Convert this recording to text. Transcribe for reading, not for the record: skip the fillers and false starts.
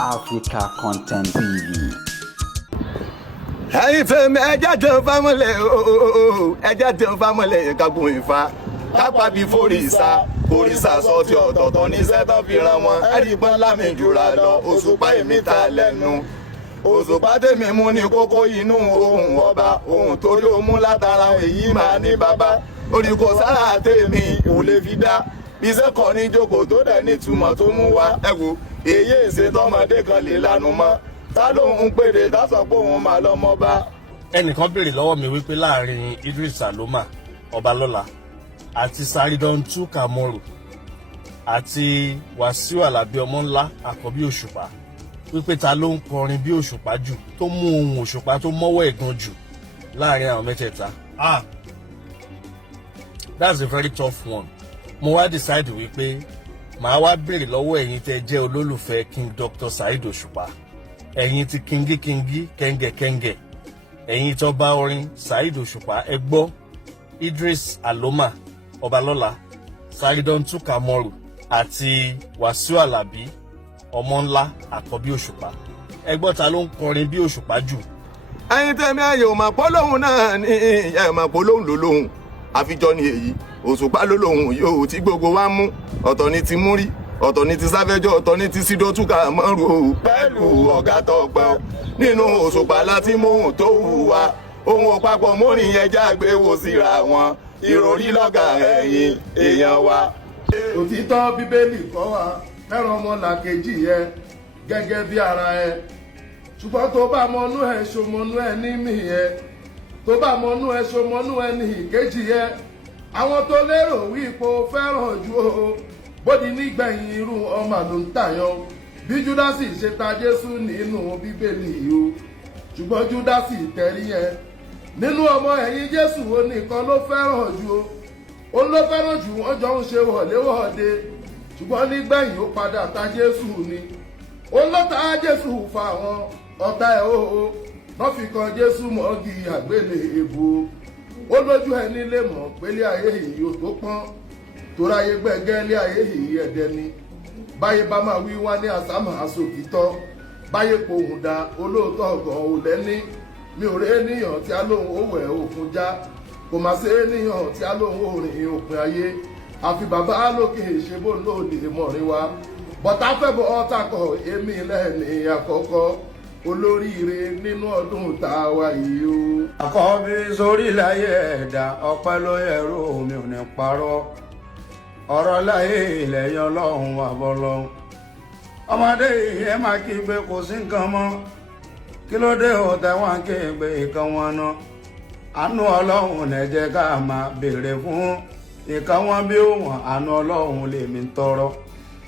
Africa Content TV. Ẹ̀yin fẹ́mi ẹja tó fámọ́lẹ̀ ooo ẹja tó fámọ́lẹ̀ kagun ìfà kápá bíi fòrìṣà sọ́ọ̀tì ọ̀tọ̀ọ̀tọ̀ ní sẹ́tàn fi ran wọn ẹ̀rígbọ́n lámì jùlọ lọ Òṣùpá èmi ta lẹ́nu Òṣùpá tèmi mú ní kókó inú ohun ọba ohun torí ó mú látara èyí máa ní bàbá orí kò sára tèmi ò lè fi dá bí sẹ́kọ̀ọ́ ní jókòó tó dẹ̀ nítumọ̀ tó mú wá ẹ wò èyí èsè tọmọdé kan lè lanu mọ́ ta ló ń pèdè tá sọ pé òun máa lọ́mọ bá. Ẹnìkan béèrè lọ́wọ́ mi wípé láàrin Idris Aloma Obalola àti Saridon Kamoru àti Wasiu Alabi ọmọ ńlá Akobi Osupa wípé ta ló ń kọrin bí Òṣùpá jù tó mú ohun Òṣùpá tó mọ́wọ́ ẹ̀gan jù láàrin àwọn mẹ́tẹ̀ẹ̀ta. That's a very tough one. Mo wá decide wípé màá wá béèrè lọ́wọ́ ẹ̀yin tẹ́ jẹ́ olólùfẹ́ King Dr. Saheed Òṣùpá, ẹ̀yin ti kingi kẹ́ngẹ̀kẹ́ngẹ̀, ẹ̀yin tó bá orin Saheed Òṣùpá ẹ gbọ́ Idris Aloma Obalola, Saridon Kamoru àti Wasiu Alabi ọmọ ńlá Akobi Òṣùpá. Ẹ gbọ́ ta ló ń kọrin bí Òṣùpá jù. Ẹ̀yin tẹ́mi ayé ò máa pọ́ lóhùn náà ní ìyá ẹ̀ máa pọ́ lóhùn lólóhùn àfijọ́ ni èyí Òṣùpá lólóhùn yóò tí gbogbo wa mú ọ̀tọ̀ ní ti múrí ọ̀tọ̀ ní ti sáfẹ́jọ́ ọ̀tọ̀ ní ti sídọ́tù Kamoru pẹ̀lú ọ̀gá tọpẹ́ nínú Òṣùpá láti móhùn tó wù wá ohun òpapọ̀ mórin yẹn jágbe wò síra wọn ìròrí lọ́gà ẹ̀yìn èèyàn wa. Òtítọ́ Bíbélì kọ́ wa fẹ́ràn ọmọlàkejì yẹ gẹ́gẹ́ bí ara ẹ ṣùgbọ́n tó bá mọnú ẹ ṣòmọnú ẹ ní mì yẹ tó bá mọnú ẹ ṣòmọnú ẹ ní ìkejì yẹ àwọn tó lérò wípé fẹ́ràn ju o bódi nígbẹ̀yìn irú ọmọ ló ń tàyàn bí Júdásì ṣe ta Jésù nínú Bíbélì yìí o ṣùgbọ́n Júdásì tẹ̀rí yẹn nínú ọmọ ẹ̀yìn Jésù ó nìkan ló fẹ́ràn ju o ó ló fẹ́ràn jù wọ́n jọ ń ṣe wọ̀léwọ̀de ṣùgbọ́n nígbẹ̀yìn ó padà ta Jésù ni ó ló ta Jésù fa àwọn ọ̀tá ẹ̀ o wọ́n fi kan Jésù mọ́gi àgbélébùú ó lójú ẹ nílé mọ̀ pélé ayé yìí ó tó pọ́n toráyé gbẹ̀gẹ́ lé ayé yìí ẹ̀dẹ́ ni báyé bá máa wí wá ní àsámà àsòkìtọ́ báyé pohùn da olóòótọ́ ọ̀gàn ò lẹ́ní mi ò rí ènìyàn tí a lóhun ó wẹ̀ òkun já kò má sí ènìyàn tí a lóhun ó rìn òpin ayé àfi bàbá lókè ṣe bó lóde mọ̀rin wa bọ̀tá fẹ́ bọ́ ọ́tàkọ̀ èmi lẹ́ni àkọ́kọ́ olóríire nínú ọdún tá a wà yìí o. Àkọ́bí sórí láyé ẹ̀dá ọpẹ́ ló yẹrù mi ò ní parọ́ ọ̀rọ̀ láyé ilẹ̀ Ọlọ́run àbọ̀lọ́run ọmọdé yìí ẹ máa kí pé kò sí nǹkan mọ́ kí ló dé ọ̀tẹ̀ wọn kí pé ìkan wọn ná àánú Ọlọ́run ẹ jẹ́ ká máa béèrè fún ìkan wọn bí ó wọ̀n àánú Ọlọ́run lèmi tọrọ